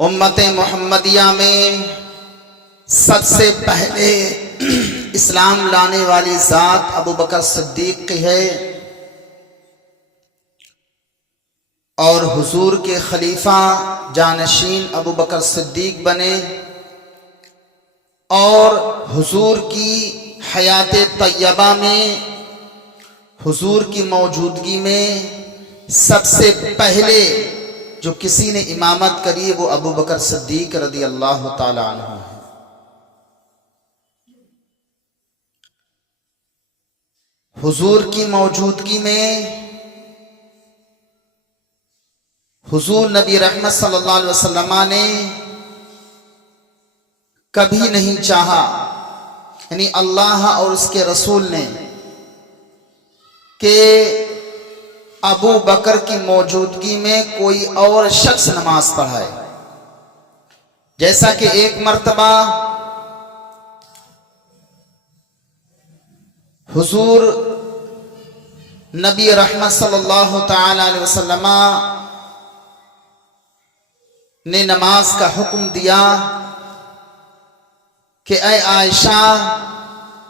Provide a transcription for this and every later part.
امت محمدیہ میں سب سے پہلے اسلام لانے والی ذات ابو بکر صدیق کی ہے، اور حضور کے خلیفہ جانشین ابو بکر صدیق بنے، اور حضور کی حیات طیبہ میں، حضور کی موجودگی میں سب سے پہلے جو کسی نے امامت کری وہ ابو بکر صدیق رضی اللہ تعالی عنہ ہے۔ حضور کی موجودگی میں حضور نبی رحمت صلی اللہ علیہ وسلم نے کبھی نہیں چاہا، یعنی اللہ اور اس کے رسول نے، کہ ابو بکر کی موجودگی میں کوئی اور شخص نماز پڑھائے۔ جیسا کہ ایک مرتبہ حضور نبی رحمت صلی اللہ تعالی علیہ وسلم نے نماز کا حکم دیا کہ اے عائشہ،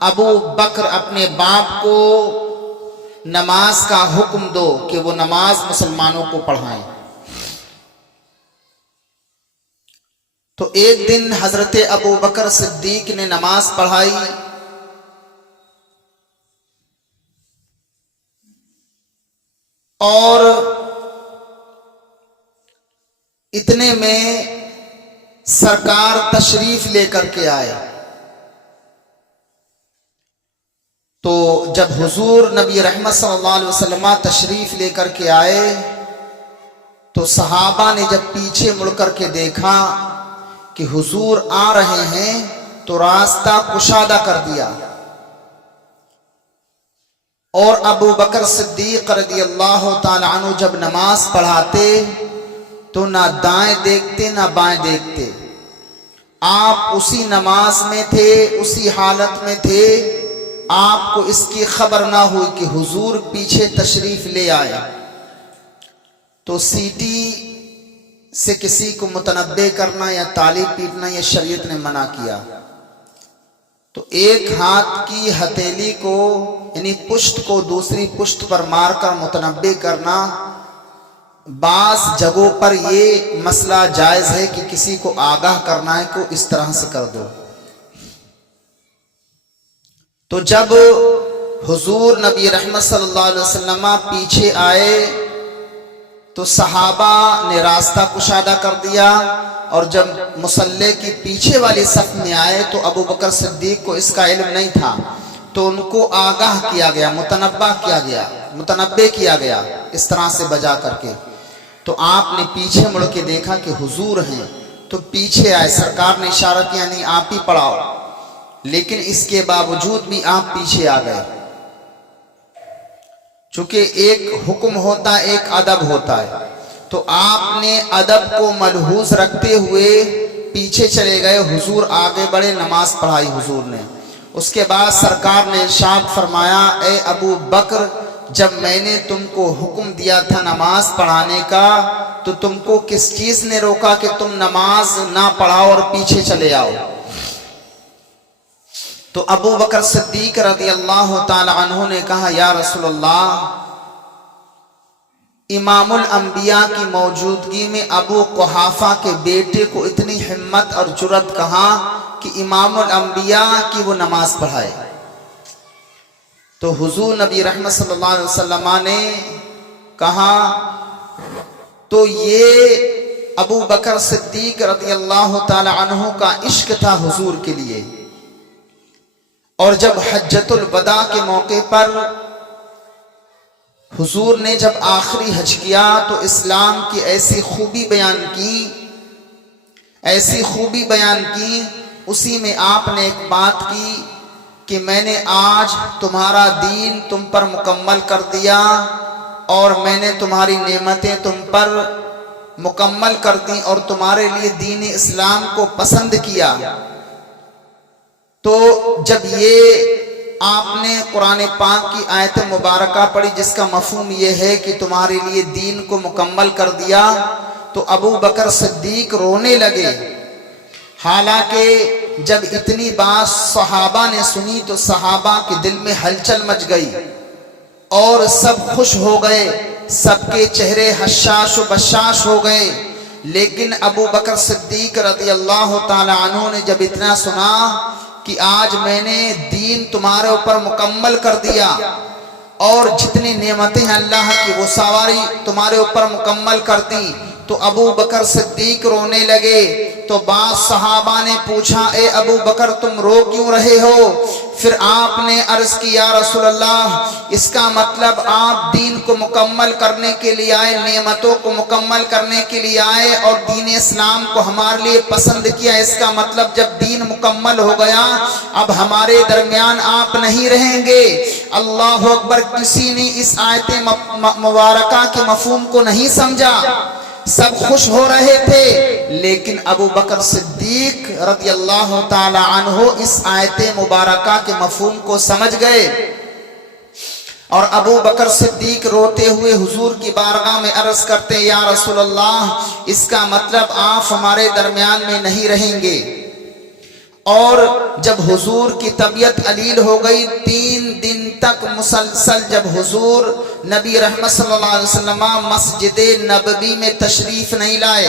ابو بکر اپنے باپ کو نماز کا حکم دو کہ وہ نماز مسلمانوں کو پڑھائیں۔ تو ایک دن حضرت ابو بکر صدیق نے نماز پڑھائی، اور اتنے میں سرکار تشریف لے کر کے آئے۔ تو جب حضور نبی رحمت صلی اللہ علیہ وسلم تشریف لے کر کے آئے تو صحابہ نے جب پیچھے مڑ کر کے دیکھا کہ حضور آ رہے ہیں تو راستہ کشادہ کر دیا، اور ابو بکر صدیق رضی اللہ تعالی عنہ جب نماز پڑھاتے تو نہ دائیں دیکھتے نہ بائیں دیکھتے، آپ اسی نماز میں تھے، اسی حالت میں تھے، آپ کو اس کی خبر نہ ہوئی کہ حضور پیچھے تشریف لے آئے۔ تو سیٹی سے کسی کو متنبہ کرنا یا تالی پیٹنا یہ شریعت نے منع کیا۔ تو ایک ہاتھ کی ہتھیلی کو یعنی پشت کو دوسری پشت پر مار کر متنبہ کرنا، بعض جگہوں پر یہ مسئلہ جائز ہے کہ کسی کو آگاہ کرنا ہے کہ اس طرح سے کر دو۔ تو جب حضور نبی رحمت صلی اللہ علیہ وسلم پیچھے آئے تو صحابہ نے راستہ کشادہ کر دیا، اور جب مصلی کی پیچھے والی صف میں آئے تو ابو بکر صدیق کو اس کا علم نہیں تھا، تو ان کو آگاہ کیا گیا، متنبہ کیا گیا اس طرح سے بجا کر کے۔ تو آپ نے پیچھے مڑ کے دیکھا کہ حضور ہیں تو پیچھے آئے، سرکار نے اشارہ کیا نہیں آپ ہی پڑھاؤ، لیکن اس کے باوجود بھی آپ پیچھے آ گئے، چونکہ ایک حکم ہوتا ہے ایک ادب ہوتا ہے، تو آپ نے ادب کو ملحوظ رکھتے ہوئے پیچھے چلے گئے، حضور آگے بڑھے، نماز پڑھائی حضور نے۔ اس کے بعد سرکار نے ارشاد فرمایا، اے ابو بکر، جب میں نے تم کو حکم دیا تھا نماز پڑھانے کا تو تم کو کس چیز نے روکا کہ تم نماز نہ پڑھاؤ اور پیچھے چلے آؤ؟ تو ابو بکر صدیق رضی اللہ تعالی عنہ نے کہا، یا رسول اللہ، امام الانبیاء کی موجودگی میں ابو قحافہ کے بیٹے کو اتنی ہمت اور جرأت کہاں کہ امام الانبیاء کی وہ نماز پڑھائے؟ تو حضور نبی رحمت صلی اللہ علیہ وسلم نے کہا، تو یہ ابو بکر صدیق رضی اللہ تعالی عنہ کا عشق تھا حضور کے لیے، اور جب حجۃ الوداع کے موقع پر حضور نے جب آخری حج کیا تو اسلام کی ایسی خوبی بیان کی، اسی میں آپ نے ایک بات کی کہ میں نے آج تمہارا دین تم پر مکمل کر دیا، اور میں نے تمہاری نعمتیں تم پر مکمل کر دی، اور تمہارے لیے دین اسلام کو پسند کیا۔ تو جب یہ آپ نے قرآن پاک کی آیت مبارکہ پڑھی جس کا مفہوم یہ ہے کہ تمہارے لیے دین کو مکمل کر دیا، تو ابو بکر صدیق رونے لگے۔ حالانکہ جب اتنی بات صحابہ نے سنی تو صحابہ کے دل میں ہلچل مچ گئی اور سب خوش ہو گئے، سب کے چہرے حشاش و بشاش ہو گئے۔ لیکن ابو بکر صدیق رضی اللہ تعالی عنہ نے جب اتنا سنا کہ آج میں نے دین تمہارے اوپر مکمل کر دیا اور جتنی نعمتیں ہیں اللہ کی وہ سواری تمہارے اوپر مکمل کر دی، تو ابو بکر صدیق رونے لگے۔ تو بعض صحابہ نے پوچھا اے ابو بکر تم رو کیوں رہے ہو؟ پھر آپ نے عرض کی یا رسول اللہ اس کا مطلب آپ دین کو مکمل کرنے کے لیے آئے، نعمتوں کو مکمل کرنے کے لیے آئے اور دین اسلام کو ہمارے لیے پسند کیا۔ اس کا مطلب جب دین مکمل ہو گیا اب ہمارے درمیان آپ نہیں رہیں گے۔ اللہ اکبر! کسی نے اس آیت مبارکہ کے مفہوم کو نہیں سمجھا، سب خوش ہو رہے تھے، لیکن ابو بکر صدیق رضی اللہ تعالی عنہ اس آیت مبارکہ کے مفہوم کو سمجھ گئے اور ابو بکر صدیق روتے ہوئے حضور کی بارگاہ میں عرض کرتے یا رسول اللہ اس کا مطلب آپ ہمارے درمیان میں نہیں رہیں گے۔ اور جب حضور کی طبیعت علیل ہو گئی 3 دن تک مسلسل جب حضور نبی رحمت صلی اللہ علیہ وسلم مسجد نبوی میں تشریف نہیں لائے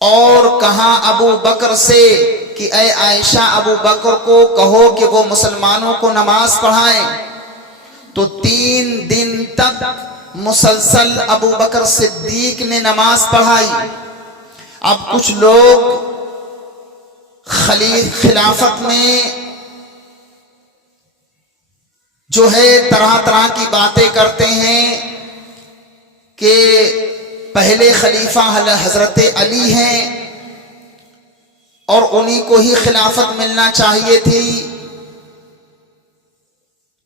اور کہا ابو بکر سے کہ اے عائشہ ابو بکر کو کہو کہ وہ مسلمانوں کو نماز پڑھائیں، تو 3 دن تک مسلسل ابو بکر صدیق نے نماز پڑھائی۔ اب کچھ لوگ خلافت میں جو ہے طرح طرح کی باتیں کرتے ہیں کہ پہلے خلیفہ حضرت علی ہیں اور انہی کو ہی خلافت ملنا چاہیے تھی،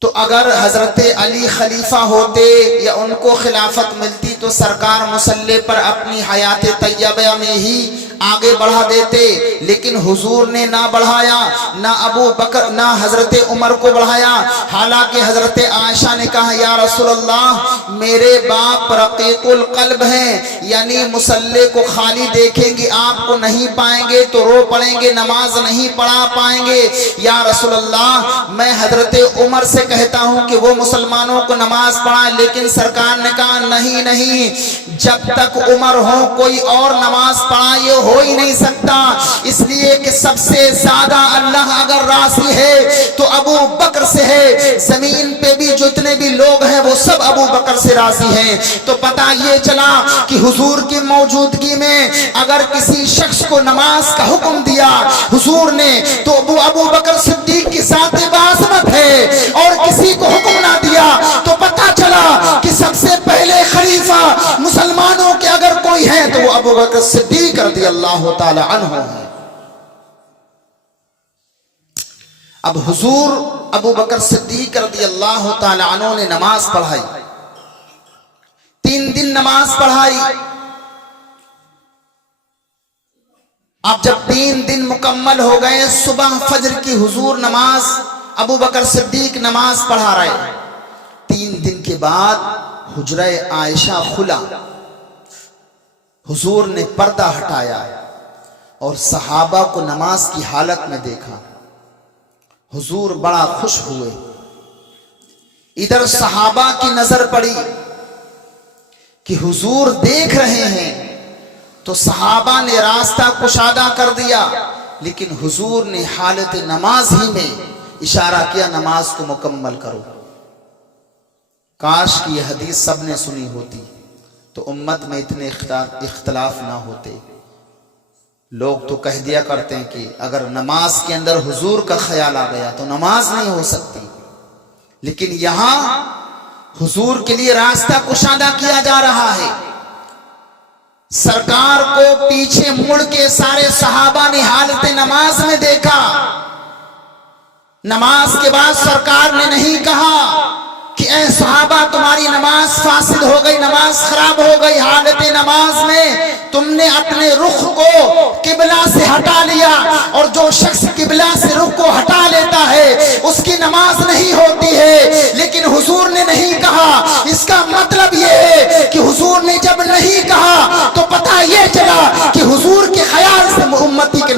تو اگر حضرت علی خلیفہ ہوتے یا ان کو خلافت ملتی تو سرکار مصلی پر اپنی حیات طیبہ میں ہی آگے بڑھا دیتے، لیکن حضور نے نہ بڑھایا، نہ ابو بکر نہ حضرت عمر کو بڑھایا۔ حالانکہ حضرت عائشہ نے کہا یا رسول اللہ میرے باپ رقیق القلب ہیں، یعنی مصلی کو خالی دیکھیں گے آپ کو نہیں پائیں گے تو رو پڑیں گے، نماز نہیں پڑھا پائیں گے۔ یا رسول اللہ میں حضرت عمر سے کہتا ہوں کہ وہ مسلمانوں کو نماز پڑھائیں، لیکن سرکار نے کہا نہیں نہیں، جب تک عمر ہو کوئی اور نماز پڑھائے ہو ہی نہیں سکتا، اس لیے کہ سب سے زیادہ اللہ اگر راضی ہے تو ابو بکر سے ہے، زمین پہ بھی جتنے بھی لوگ ہیں وہ سب ابو بکر سے راضی ہیں۔ تو پتہ یہ چلا کہ حضور کی موجودگی میں اگر کسی شخص کو نماز کا حکم دیا حضور نے تو ابو بکر صدیق کی ذات بعظمت ہے، اور کسی کو حکم نہ دیا تو پتہ چلا کہ سب سے پہلے خلیفہ مسلمانوں کے اگر کوئی ہے تو وہ ابو بکر صدیق رضی اللہ تعالی عنہ ہے۔ اب حضور ابو بکر صدیق رضی اللہ تعالی عنہ نے نماز پڑھائی، 3 دن نماز پڑھائی۔ اب جب 3 دن مکمل ہو گئے صبح فجر کی حضور نماز ابو بکر صدیق نماز پڑھا رہے۔ 3 دن کے بعد حجرہ عائشہ کھلا، حضور نے پردہ ہٹایا اور صحابہ کو نماز کی حالت میں دیکھا، حضور بڑا خوش ہوئے۔ ادھر صحابہ کی نظر پڑی کہ حضور دیکھ رہے ہیں تو صحابہ نے راستہ کشادہ کر دیا، لیکن حضور نے حالت نماز ہی میں اشارہ کیا نماز کو مکمل کرو۔ کاش کی یہ حدیث سب نے سنی ہوتی تو امت میں اتنے اختلاف نہ ہوتے۔ لوگ تو کہہ دیا کرتے ہیں کہ اگر نماز کے اندر حضور کا خیال آ گیا تو نماز نہیں ہو سکتی، لیکن یہاں حضور کے لیے راستہ کشادہ کیا جا رہا ہے۔ سرکار کو پیچھے مڑ کے سارے صحابہ نے حالت نماز میں دیکھا۔ نماز کے بعد سرکار نے نہیں کہا کہ اے صحابہ تمہاری نماز فاسد ہو گئی، نماز خراب ہو گئی۔ حالت نماز میں تم نے اپنے رخ کو قبلہ سے ہٹا لیا، اور جو شخص قبلہ سے رخ کو ہٹا لیتا ہے اس کی نماز نہیں ہوتی ہے۔ لیکن حضور نے نہیں کہا، اس کا مطلب یہ ہے کہ حضور نے جب نہیں کہا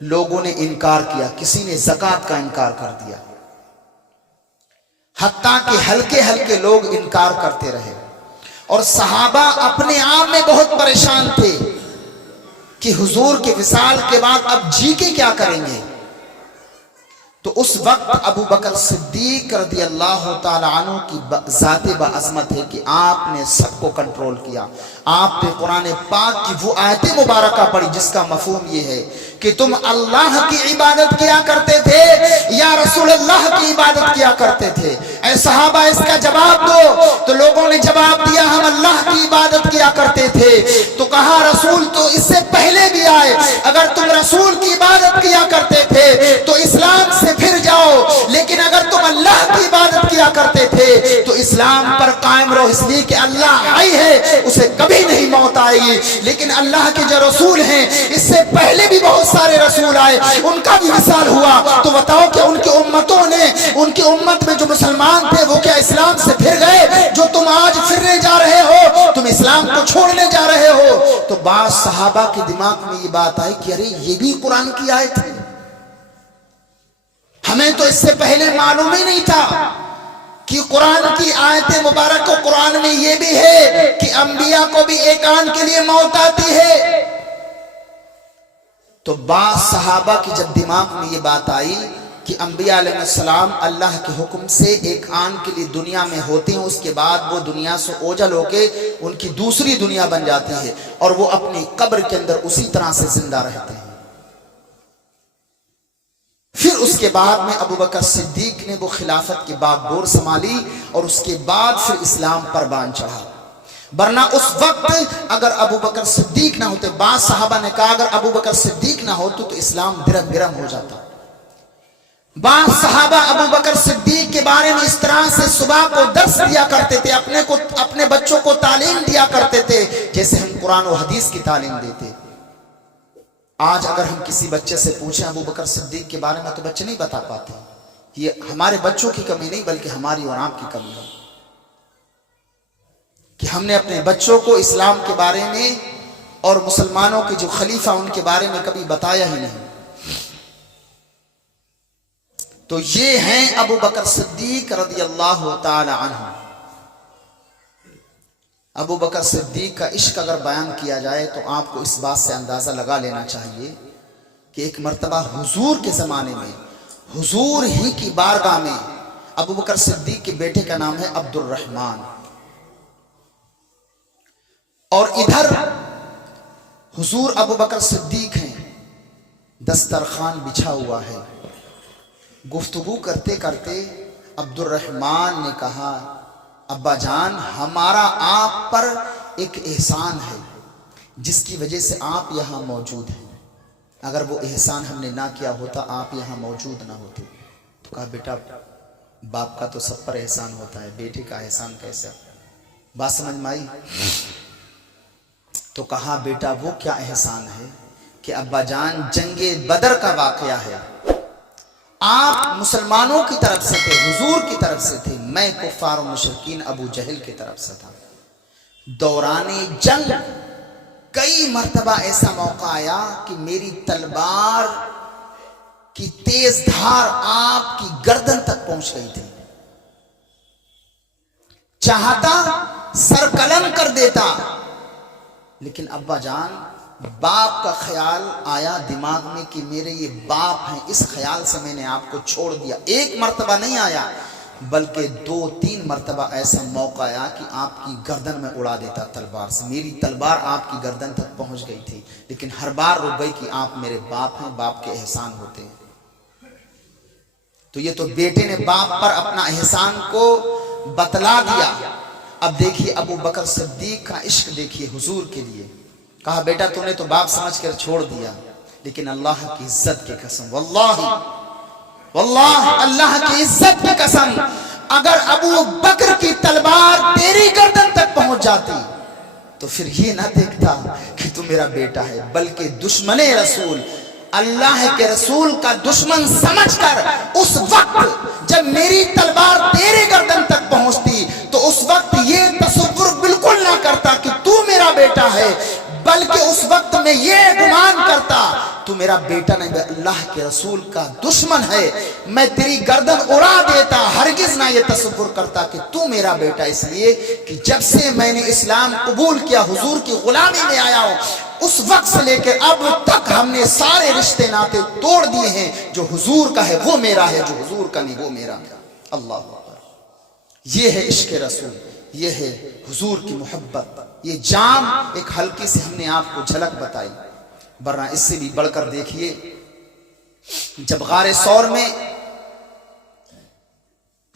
لوگوں نے انکار کیا، کسی نے زکوٰۃ کا انکار کر دیا، حتیٰ کہ ہلکے ہلکے لوگ انکار کرتے رہے، اور صحابہ اپنے آپ میں بہت پریشان تھے کہ حضور کے وصال کے بعد اب جی کے کیا کریں گے۔ تو اس وقت ابو بکر صدیق رضی اللہ تعالی عنہ کی ذات بعظمت ہے کہ آپ نے سب کو کنٹرول کیا۔ آپ نے قرآن پاک کی وہ آیت مبارکہ پڑھی جس کا مفہوم یہ ہے کہ تم اللہ کی عبادت کیا کرتے تھے یا رسول اللہ کی عبادت کیا کرتے تھے؟ اے صحابہ اس کا جواب دو۔ تو لوگوں نے جواب دیا ہم اللہ کی عبادت کیا کرتے تھے۔ تو کہا رسول تو اس سے پہلے بھی آئے، اگر تم رسول کی عبادت کیا کرتے تھے تو اسلام سے پھر جاؤ، لیکن اگر تم اللہ کی عبادت کیا کرتے تھے تو اسلام پر قائم رہو، اس لیے کہ اللہ آئی ہے اسے کبھی نہیں موت آئے گی۔ لیکن اللہ کے جو رسول ہیں اس سے پہلے بھی بہت سارے رسول آئے، ان کا بھی وصال ہوا، تو بتاؤ کہ ان کی امتوں نے، ان کی امت میں جو مسلمان تھے وہ کیا اسلام سے پھر گئے؟ جو تم آج پھرنے جا رہے ہو، تم اسلام کو چھوڑنے جا رہے ہو۔ تو بعض صحابہ کے دماغ میں یہ بات آئی کہ ارے یہ بھی قرآن کی آیت ہے، ہمیں تو اس سے پہلے معلوم ہی نہیں تھا کہ قرآن کی آیت مبارک کو قرآن میں یہ بھی ہے کہ انبیاء کو بھی ایک آن کے لیے موت آتی ہے۔ تو بعض صحابہ کی جب دماغ میں یہ بات آئی کہ انبیاء علیہ السلام اللہ کے حکم سے ایک آن کے لیے دنیا میں ہوتے ہیں، اس کے بعد وہ دنیا سے اوجل ہو کے ان کی دوسری دنیا بن جاتی ہے اور وہ اپنی قبر کے اندر اسی طرح سے زندہ رہتے ہیں۔ پھر اس کے بعد میں ابو بکر صدیق نے وہ خلافت کی باغ سنبھالی اور اس کے بعد پھر اسلام پر بان چڑھا، ورنہ اس وقت اگر ابو بکر صدیق نہ ہوتے، بعض صحابہ نے کہا اگر ابو بکر صدیق نہ ہوتے تو اسلام درم برم ہو جاتا۔ بعض صحابہ ابو بکر صدیق کے بارے میں اس طرح سے صبح کو درس دیا کرتے تھے، اپنے بچوں کو تعلیم دیا کرتے تھے جیسے ہم قرآن و حدیث کی تعلیم دیتے۔ آج اگر ہم کسی بچے سے پوچھیں ابو بکر صدیق کے بارے میں تو بچے نہیں بتا پاتے۔ یہ ہمارے بچوں کی کمی نہیں بلکہ ہماری اور آپ کی کمی ہے کہ ہم نے اپنے بچوں کو اسلام کے بارے میں اور مسلمانوں کے جو خلیفہ ان کے بارے میں کبھی بتایا ہی نہیں۔ تو یہ ہیں ابو بکر صدیق رضی اللہ تعالی عنہ۔ ابو بکر صدیق کا عشق اگر بیان کیا جائے تو آپ کو اس بات سے اندازہ لگا لینا چاہیے کہ ایک مرتبہ حضور کے زمانے میں، حضور ہی کی بارگاہ میں، ابو بکر صدیق کے بیٹے کا نام ہے عبد الرحمن، اور ادھر حضور ابو بکر صدیق ہیں، دسترخوان بچھا ہوا ہے۔ گفتگو کرتے کرتے عبد الرحمن نے کہا ابا جان ہمارا آپ پر ایک احسان ہے جس کی وجہ سے آپ یہاں موجود ہیں، اگر وہ احسان ہم نے نہ کیا ہوتا آپ یہاں موجود نہ ہوتے۔ تو کہا بیٹا باپ کا تو سب پر احسان ہوتا ہے، بیٹے کا احسان کیسا؟ بات سمجھ میں آئی؟ تو کہا بیٹا وہ کیا احسان ہے کہ ابا جان جنگ بدر کا واقعہ ہے، آپ مسلمانوں کی طرف سے تھے، حضور کی طرف سے تھے، میں کفار و مشرکین ابو جہل کی طرف سے تھا۔ دوران جنگ کئی مرتبہ ایسا موقع آیا کہ میری تلوار کی تیز دھار آپ کی گردن تک پہنچ گئی تھی، چاہتا سر قلم کر دیتا، لیکن ابا جان باپ کا خیال آیا دماغ میں کہ میرے یہ باپ ہیں، اس خیال سے میں نے آپ کو چھوڑ دیا۔ ایک مرتبہ نہیں آیا بلکہ 2-3 مرتبہ ایسا موقع آیا کہ آپ کی گردن میں اڑا دیتا تلوار سے، میری تلوار آپ کی گردن تک پہنچ گئی تھی، لیکن ہر بار رک گئی کہ آپ میرے باپ ہیں، باپ کے احسان ہوتے ہیں۔ تو یہ تو بیٹے نے باپ پر اپنا احسان کو بتلا دیا۔ اب دیکھیے ابو بکر صدیق کا عشق دیکھیے حضور کے لیے۔ کہا بیٹا تو نے تو باپ سمجھ کر چھوڑ دیا، لیکن اللہ کی عزت کی قسم، واللہ اللہ کی عزت کی قسم، اگر ابو بکر کی تلوار تیری گردن تک پہنچ جاتی تو پھر یہ نہ دیکھتا کہ تو میرا بیٹا ہے، بلکہ دشمن رسول، اللہ کے رسول کا دشمن سمجھ کر اس وقت جب میری تلوار تیرے گردن تک پہنچتی تو اس وقت یہ تصور بالکل نہ کرتا کہ تو میرا بیٹا ہے، بلکہ اس وقت میں یہ گمان کرتا تو میرا بیٹا نہیں، اللہ کے رسول کا دشمن ہے، میں تیری گردن اڑا دیتا۔ ہرگز نہ یہ تصور کرتا کہ تو میرا بیٹا، اس لیے کہ جب سے میں نے اسلام قبول کیا، حضور کی غلامی میں آیا ہوں، اس وقت سے لے کے اب تک ہم نے سارے رشتے ناتے توڑ دیے ہیں، جو حضور کا ہے وہ میرا ہے، جو حضور کا نہیں وہ میرا ہے۔ اللہ اکبر، یہ ہے عشق رسول، یہ ہے حضور کی محبت۔ یہ جام ایک ہلکی سے ہم نے آپ کو جھلک بتائی، ورنہ اس سے بھی بڑھ کر دیکھیے جب غار ثور میں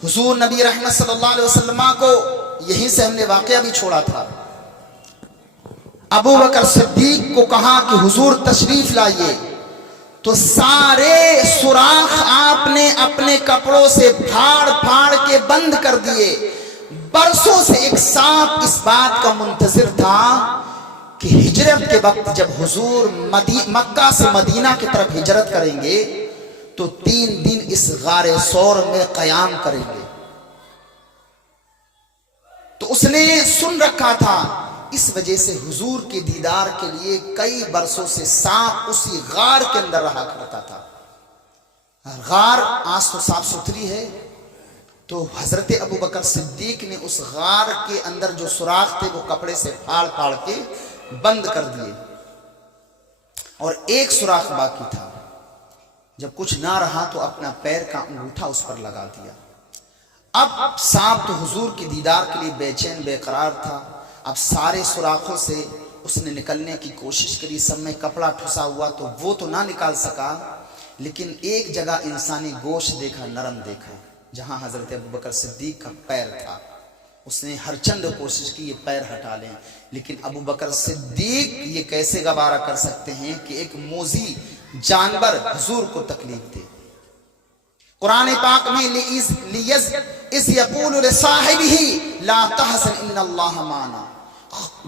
حضور نبی رحمت صلی اللہ علیہ وسلم کو، یہیں سے ہم نے واقعہ بھی چھوڑا تھا، ابو بکر صدیق کو کہا کہ حضور تشریف لائیے، تو سارے سوراخ آپ نے اپنے کپڑوں سے پھاڑ پھاڑ کے بند کر دیے۔ برسوں سے ایک سانپ اس بات کا منتظر تھا کہ ہجرت کے وقت جب حضور مکہ سے مدینہ کی طرف ہجرت کریں گے تو 3 دن اس غار ثور میں قیام کریں گے۔ تو اس نے سن رکھا تھا، اس وجہ سے حضور کے دیدار کے لیے کئی برسوں سے سانپ اسی غار کے اندر رہا کرتا تھا۔ غار آج تو صاف ستھری ہے، تو حضرت ابو بکر صدیق نے اس غار کے اندر جو سوراخ تھے وہ کپڑے سے پھاڑ پھاڑ کے بند کر دیے، اور ایک سوراخ باقی تھا۔ جب کچھ نہ رہا تو اپنا پیر کا انگوٹھا اس پر لگا دیا۔ اب سانپ تو حضور کی دیدار کے لیے بے چین بے قرار تھا، اب سارے سوراخوں سے اس نے نکلنے کی کوشش کری، سب میں کپڑا ٹھسا ہوا تو وہ تو نہ نکال سکا، لیکن ایک جگہ انسانی گوشت دیکھا، نرم دیکھا، جہاں حضرت ابو بکر صدیق کا پیر تھا۔ اس نے ہر چند کوشش کی یہ پیر ہٹا لیں، لیکن ابو بکر صدیق یہ کیسے گوارا کر سکتے ہیں کہ ایک موذی جانور حضور کو تکلیف دے۔ قرآن پاک میں اِذْ یقول لِصَاحِبِهِ لَا تَحْزَنْ إِنَّ اللَّهَ مَعَنَا،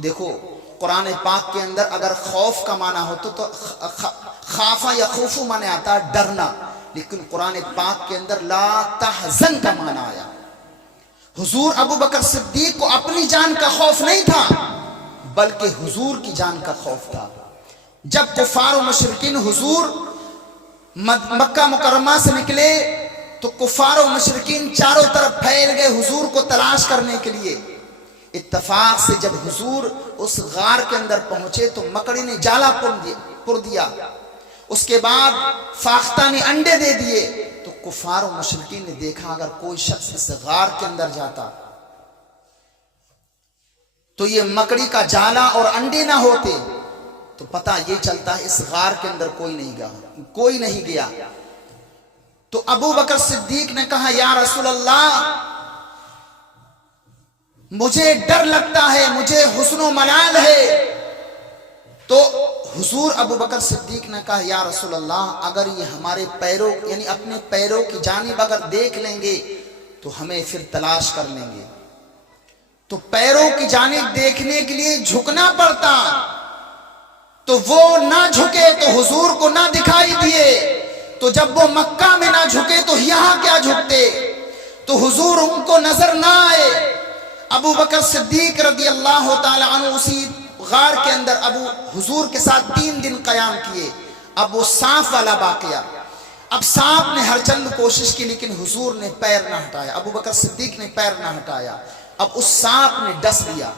دیکھو قرآن پاک کے اندر اگر خوف کا معنی ہو تو خافا یا خوفو معنی آتا ڈرنا، لیکن قرآن پاک کے اندر لا تحزن کا معنی آیا۔ حضور ابو بکر صدیق کو اپنی جان کا خوف نہیں تھا، بلکہ حضور کی جان کا خوف تھا۔ جب کفار و مشرکین حضور مکہ مکرمہ سے نکلے تو کفار و مشرکین چاروں طرف پھیل گئے حضور کو تلاش کرنے کے لیے۔ اتفاق سے جب حضور اس غار کے اندر پہنچے تو مکڑی نے جالا پر دیا، اس کے بعد فاختہ نے انڈے دے دیے، تو کفار و مشرکین نے دیکھا اگر کوئی شخص اس غار کے اندر جاتا تو یہ مکڑی کا جالا اور انڈے نہ ہوتے تو پتہ یہ چلتا ہے اس غار کے اندر کوئی نہیں گیا۔ تو ابو بکر صدیق نے کہا یا رسول اللہ مجھے ڈر لگتا ہے، مجھے حسن و ملال ہے۔ تو حضور ابو بکر صدیق نے کہا یا رسول اللہ اگر یہ ہمارے پیروں یعنی اپنے پیروں کی جانب اگر دیکھ لیں گے تو ہمیں پھر تلاش کر لیں گے۔ تو پیروں کی جانب دیکھنے کے لیے جھکنا پڑتا، تو وہ نہ جھکے تو حضور کو نہ دکھائی دیے، تو جب وہ مکہ میں نہ جھکے تو یہاں کیا جھکتے، تو حضور ان کو نظر نہ آئے۔ ابو بکر صدیق رضی اللہ تعالی عنہ اسی غار کے اندر حضور کے ساتھ 3 دن قیام کیے۔ اب وہ سانپ والا واقعہ، اب سانپ نے ہر چند کوشش کی لیکن حضور نے پیر نہ ہٹایا، ابو بکر صدیق نے پیر نہ ہٹایا، اب اس سانپ نے ڈس لیا۔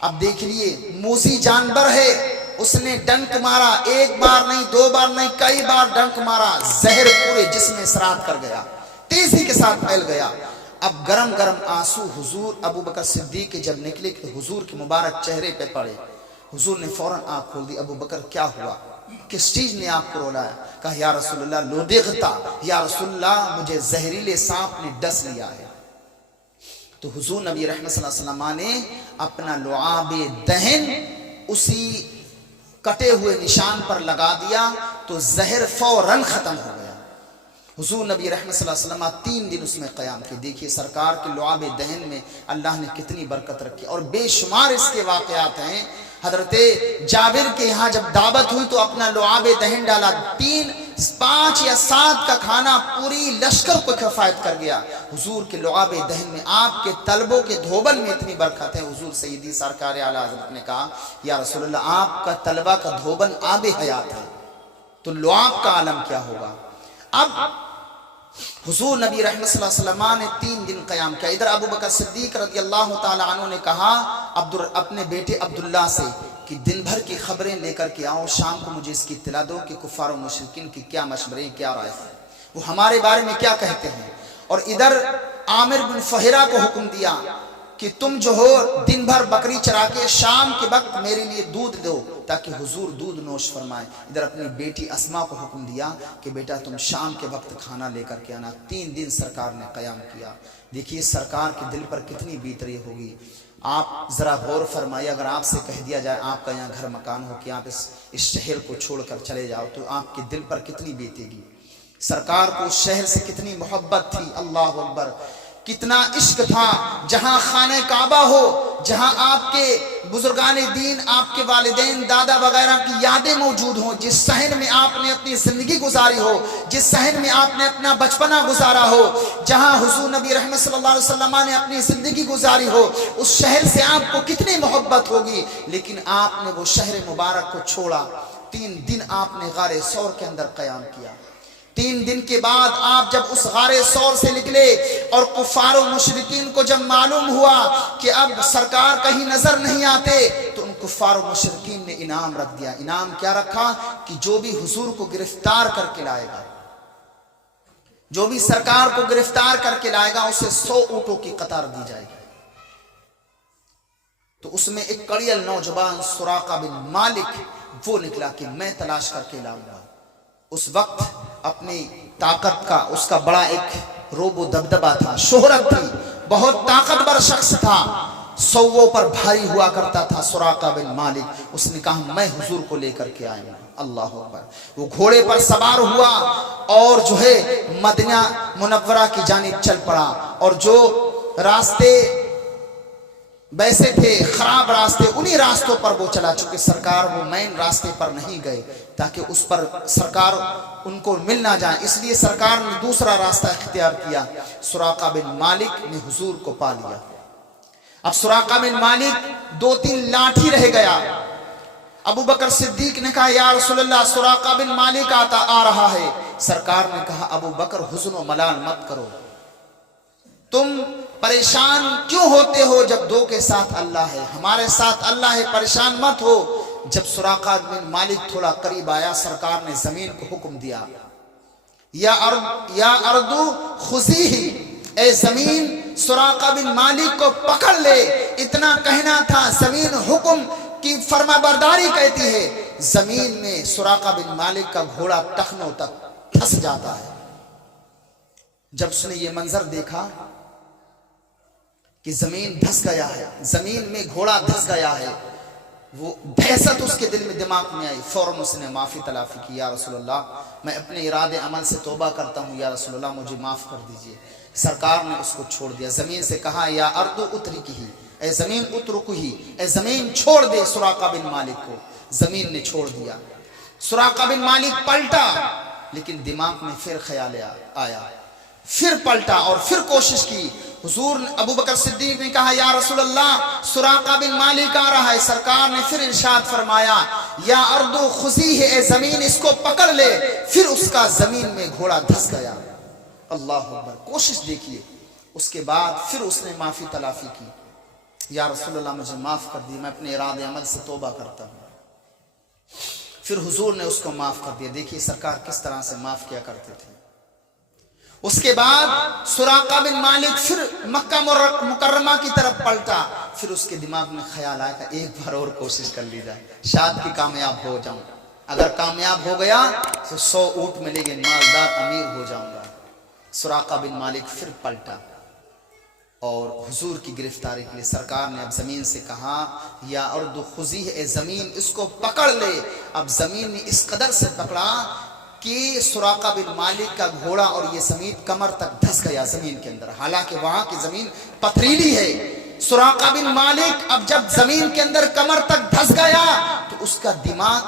اب دیکھ لیے موذی جانور ہے، اس نے ڈنک مارا، 1 بار نہیں 2 بار نہیں کئی بار ڈنک مارا، زہر پورے جسم میں اثرات کر گیا، تیزی کے ساتھ پھیل گیا۔ اب گرم گرم آنسو حضور ابو بکر صدیق کے جب نکلے تو حضور کے مبارک چہرے پہ پڑے، حضور نے فوراً آنکھ کھول دی۔ ابو بکر کیا ہوا، کس چیز نے آپ کو رولایا؟ کہا یا رسول اللہ لودغتا، یا رسول اللہ مجھے زہریلے سانپ نے ڈس لیا ہے۔ تو حضور نبی رحمت صلی اللہ علیہ وسلم نے اپنا لعاب دہن اسی کٹے ہوئے نشان پر لگا دیا تو زہر فوراً ختم ہو گیا۔ حضور نبی رحمت صلی اللہ علیہ وسلم 3 دن اس میں قیام کی۔ دیکھیے سرکار کے لعاب دہن میں اللہ نے کتنی برکت رکھی، اور بے شمار اس کے واقعات ہیں۔ حضرت جابر کے یہاں جب دعوت ہوئی تو اپنا لعاب دہن ڈالا، 5 یا 7 کا کھانا پوری لشکر کو کفایت کر گیا۔ حضور کے لعاب دہن میں، آپ کے طلبوں کے دھوبن میں اتنی برکت ہے۔ حضور سیدی سرکار اعلی حضرت نے کہا یا رسول اللہ آپ کا طلبہ کا دھوبن آب حیات ہے، تو لعاب کا عالم کیا ہوگا۔ اب حضور نبی رحمت صلی اللہ علیہ وسلم نے 3 دن قیام کیا۔ ادھر ابو بکر صدیق رضی اللہ تعالی عنہ نے کہا اپنے بیٹے عبداللہ سے کہ دن بھر کی خبریں لے کر کے آؤ، شام کو مجھے اس کی اطلاع دو کہ کفار و مشرکین کی کیا مشورے، کیا رائے ہے، وہ ہمارے بارے میں کیا کہتے ہیں۔ اور ادھر عامر بن فہرہ کو حکم دیا کہ تم جو ہو دن بھر بکری چرا کے شام کے وقت میرے لیے دودھ دو تاکہ حضور دودھ نوش فرمائے۔ ادھر اپنی بیٹی اسما کو حکم دیا کہ بیٹا تم شام کے وقت کھانا لے کر کے آنا۔ 3 دن سرکار نے قیام کیا۔ دیکھیے سرکار کے دل پر کتنی بیت رہی ہوگی۔ آپ ذرا غور فرمائیے، اگر آپ سے کہہ دیا جائے آپ کا یہاں گھر مکان ہو کہ آپ اس شہر کو چھوڑ کر چلے جاؤ تو آپ کے دل پر کتنی بیتے گی۔ سرکار کو اس شہر سے کتنی محبت تھی، اللہ اکبر، کتنا عشق تھا۔ جہاں خانہ کعبہ ہو، جہاں آپ کے بزرگان دین، آپ کے والدین، دادا وغیرہ کی یادیں موجود ہوں، جس صحن میں آپ نے اپنی زندگی گزاری ہو، جس صحن میں آپ نے اپنا بچپنا گزارا ہو، جہاں حضور نبی رحمت صلی اللہ علیہ وسلم نے اپنی زندگی گزاری ہو، اس شہر سے آپ کو کتنی محبت ہوگی۔ لیکن آپ نے وہ شہر مبارک کو چھوڑا۔ 3 دن آپ نے غار ثور کے اندر قیام کیا۔ 3 دن کے بعد آپ جب اس غار ثور سے نکلے اور کفار و مشرکین کو جب معلوم ہوا کہ اب سرکار کہیں نظر نہیں آتے تو ان کفار و مشرکین نے انعام رکھ دیا۔ انعام کیا رکھا کہ جو بھی حضور کو گرفتار کر کے لائے گا، جو بھی سرکار کو گرفتار کر کے لائے گا اسے 100 اونٹوں کی قطار دی جائے گی۔ تو اس میں ایک کڑیل نوجوان سراقہ بن مالک وہ نکلا کہ میں تلاش کر کے لاؤں گا۔ اس وقت اپنی طاقت کا اس کا بڑا ایک روب و دبدبا تھا، شہرت تھی، بہت طاقتور شخص تھا، سووں پر بھاری ہوا کرتا تھا سراقہ بن مالک۔ اس نے کہا میں حضور کو لے کر کے آیا ہوں۔ اللہ اکبر، وہ گھوڑے پر سوار ہوا اور جو ہے مدینہ منورہ کی جانب چل پڑا۔ اور جو راستے ویسے تھے خراب راستے، انہی راستوں پر وہ چلا، چونکہ سرکار وہ مین راستے پر نہیں گئے تاکہ اس پر سرکار ان کو مل نہ جائیں، اس لیے سرکار نے دوسرا راستہ اختیار کیا۔ سراقہ بن مالک نے حضور کو پا لیا۔ اب سراقہ بن مالک 2-3 لاٹھی رہ گیا۔ ابو بکر صدیق نے کہا یا رسول اللہ سراقہ بن مالک آ رہا ہے۔ سرکار نے کہا ابو بکر حزن و ملال مت کرو، تم پریشان کیوں ہوتے ہو جب 2 کے ساتھ اللہ ہے، ہمارے ساتھ اللہ ہے، پریشان مت ہو۔ جب سراقہ بن مالک تھوڑا قریب آیا سرکار نے زمین کو حکم دیا یا ارض خذیہ، اے زمین سراقہ بن مالک کو پکڑ لے۔ اتنا کہنا تھا، زمین حکم کی فرما برداری کہتی ہے۔ زمین میں سراقہ بن مالک کا گھوڑا ٹخنوں تک پھنس جاتا ہے۔ جب اس نے یہ منظر دیکھا کہ زمین دھس گیا ہے، زمین میں گھوڑا دھس گیا ہے، وہ دہشت اس کے دل میں دماغ میں آئی۔ فوراً اس نے معافی تلافی کی، یا رسول اللہ میں اپنے ارادے عمل سے توبہ کرتا ہوں، یا رسول اللہ مجھے معاف کر دیجئے۔ سرکار نے اس کو چھوڑ دیا۔ زمین سے کہا یا ارض اترکہی، اے زمین اترکہی، اے زمین چھوڑ دے سراقہ بن مالک کو۔ زمین نے چھوڑ دیا۔ سراقہ بن مالک پلٹا، لیکن دماغ میں پھر خیال آیا، پھر پلٹا اور پھر کوشش کی۔ حضور ابو بکر صدیق نے کہا یا رسول اللہ سراقہ بن مالک آ رہا ہے۔ سرکار نے پھر ارشاد فرمایا یا ارض خذیہ، اے زمین اس کو پکڑ لے۔ پھر اس کا زمین میں گھوڑا دھس گیا۔ اللہ اکبر، کوشش دیکھیے۔ اس کے بعد پھر اس نے معافی تلافی کی، یا رسول اللہ مجھے معاف کر دی، میں اپنے ارادے عمل سے توبہ کرتا ہوں۔ پھر حضور نے اس کو معاف کر دیا۔ دیکھیے سرکار کس طرح سے معاف کیا کرتے تھے۔ اس کے بعد سراقہ بن مالک پھر مکہ مکرمہ کی طرف پلٹا۔ پھر اس کے دماغ میں خیال آیا کہ ایک بار اور کوشش کر لی جائے، شاید کہ کامیاب ہو جاؤں۔ اگر کامیاب ہو گیا تو 100 اونٹ ملے گے، مالدار امیر ہو جاؤں گا۔ سراقہ بن مالک پھر پلٹا اور حضور کی گرفتاری کے لیے سرکار نے اب زمین سے کہا یا ارض خذیہ، اے زمین اس کو پکڑ لے۔ اب زمین نے اس قدر سے پکڑا کہ سراقہ بن مالک کا گھوڑا اور یہ سمیت کمر تک دھس گیا زمین کے اندر، حالانکہ وہاں کی زمین پتھریلی ہے۔ سراقہ بن مالک اب جب زمین کے اندر کمر تک دھس گیا تو اس کا دماغ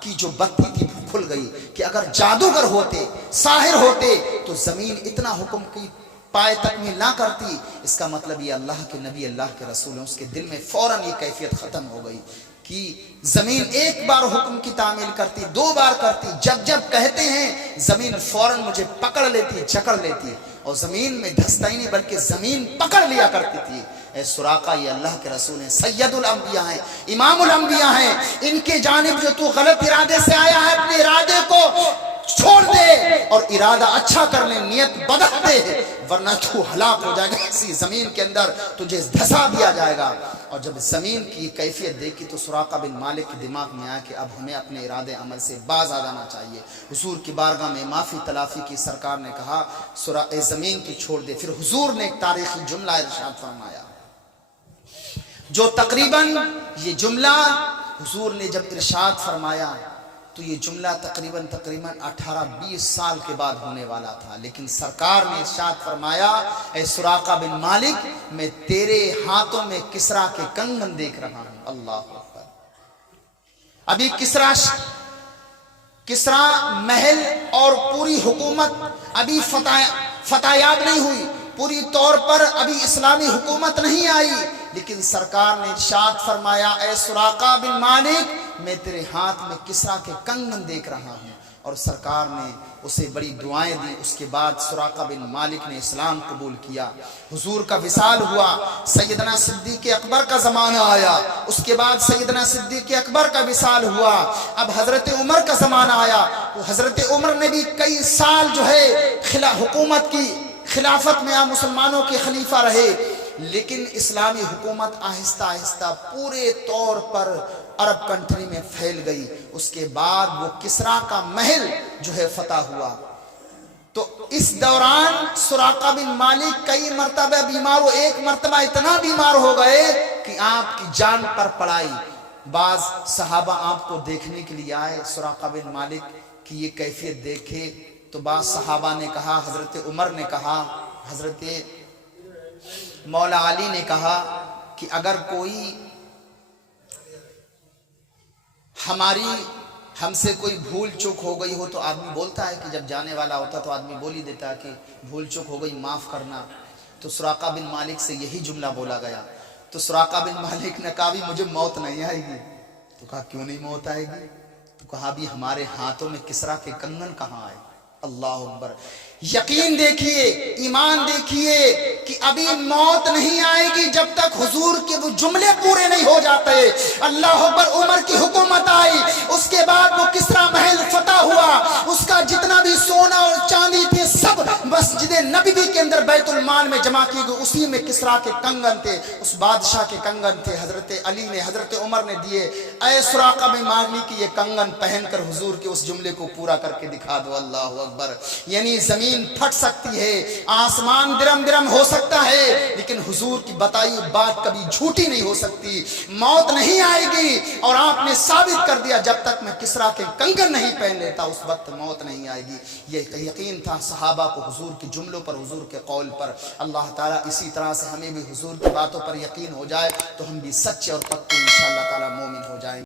کی جو بتی تھی کھل گئی کہ اگر جادوگر ہوتے، ساحر ہوتے تو زمین اتنا حکم کی پائے تکمیل نہ کرتی۔ اس کا مطلب یہ اللہ کے نبی، اللہ کے رسول ہیں، اس کے دل میں فوراً یہ کیفیت ختم ہو گئی کہ زمین ایک بار حکم کی تعمیل کرتی، 2 بار کرتی، جب کہتے ہیں زمین فوراً مجھے پکڑ لیتی، جکڑ لیتی، اور زمین میں دھستا ہی نہیں بلکہ زمین پکڑ لیا کرتی تھی۔ اے سراقہ، یہ اللہ کے رسول ہیں، سید الانبیاء ہیں، امام الانبیاء ہیں، ان کے جانب جو تو غلط ارادے سے آیا ہے اپنے ارادے کو چھوڑ دے اور ارادہ اچھا کر لے، نیت بدل دے، ورنہ تو ہلاک ہو جائے گا، اسی زمین کے اندر تجھے دھسا دیا جائے گا۔ اور جب زمین کی کیفیت دیکھی تو سراقہ بن مالک کے دماغ میں آیا کہ اب ہمیں اپنے ارادے عمل سے باز آ جانا چاہیے۔ حضور کی بارگاہ میں معافی تلافی کی، سرکار نے کہا اے زمین تو چھوڑ دے۔ پھر حضور نے ایک تاریخی جملہ ارشاد فرمایا، جو تقریباً یہ جملہ حضور نے جب ارشاد فرمایا تو یہ جملہ تقریباً 18-20 سال کے بعد ہونے والا تھا، لیکن سرکار نے ارشاد فرمایا اے سراقہ بن مالک، میں تیرے ہاتھوں میں کسریٰ کے کنگن دیکھ رہا ہوں۔ اللہ اکبر۔ ابھی کسریٰ محل اور پوری حکومت ابھی فتحیاب نہیں ہوئی، پوری طور پر ابھی اسلامی حکومت نہیں آئی، لیکن سرکار نے ارشاد فرمایا اے سراقہ بن مالک، میں تیرے ہاتھ میں کسریٰ کے کنگن دیکھ رہا ہوں، اور سرکار نے اسے بڑی دعائیں دی۔ اس کے بعد سراقہ بن مالک نے اسلام قبول کیا، حضور کا وصال ہوا، سیدنا صدیق اکبر کا زمانہ آیا، اس کے بعد سیدنا صدیق اکبر کا وصال ہوا، اب حضرت عمر کا زمانہ آیا، حضرت عمر نے بھی کئی سال جو ہے حکومت کی، خلافت میں مسلمانوں کے خلیفہ رہے، لیکن اسلامی حکومت آہستہ آہستہ پورے طور پر عرب کنٹری میں پھیل گئی۔ اس کے بعد وہ کسریٰ کا محل جو ہے فتح ہوا۔ تو اس دوران سراقہ بن مالک کئی مرتبہ بیمار ہو، ایک مرتبہ اتنا بیمار ہو گئے کہ آپ کی جان پر پڑائی۔ بعض صحابہ آپ کو دیکھنے کے لیے آئے، سراقہ بن مالک کی یہ کیفیت دیکھے تو بعض صحابہ نے کہا، حضرت عمر نے کہا، حضرت مولا علی نے کہا کہ اگر کوئی ہم سے کوئی بھول چوک ہو گئی ہو تو آدمی بولتا ہے کہ جب جانے والا ہوتا تو آدمی بول ہی دیتا ہے کہ بھول چوک ہو گئی، معاف کرنا۔ تو سراقہ بن مالک سے یہی جملہ بولا گیا، تو سراقہ بن مالک نے کہا بھی مجھے موت نہیں آئے گی۔ تو کہا کیوں نہیں موت آئے گی؟ تو کہا بھی ہمارے ہاتھوں میں کسریٰ کے کنگن کہاں آئے؟ اللہ اکبر۔ یقین دیکھیے، ایمان دیکھیے کہ ابھی موت نہیں آئے گی جب تک حضور کے وہ جملے پورے نہیں ہو جاتے۔ اللہ اکبر۔ عمر کی حکومت آئی، اس کے بعد وہ کسریٰ محل فتح ہوا، اس کا جتنا بھی سونا اور چاندی تھے سب مسجد نبوی کے اندر بیت المال میں جمع کی گئی، اسی میں کسریٰ کے کنگن تھے، اس بادشاہ کے کنگن تھے، حضرت علی نے، حضرت عمر نے دیے۔ اے سراقہ بن مالک کی یہ کنگن پہن کر حضور کے اس جملے کو پورا کر کے دکھا دو۔ اللہ اکبر۔ یعنی زمین پھٹ سکتی ہے، آسمان درم درم ہو سکتا ہے، لیکن حضور کی بتائی بات کبھی جھوٹی نہیں ہو سکتی۔ موت نہیں آئے گی، اور آپ نے ثابت کر دیا جب تک میں کسریٰ کے کنگن نہیں پہن لیتا اس وقت موت نہیں آئے گی۔ یہ یقین تھا صحابہ کو حضور کے جملوں پر، حضور کے قول پر۔ اللہ تعالیٰ اسی طرح سے ہمیں بھی حضور کی باتوں پر یقین ہو جائے تو ہم بھی سچے اور پکے انشاءاللہ تعالیٰ مومن ہو جائیں۔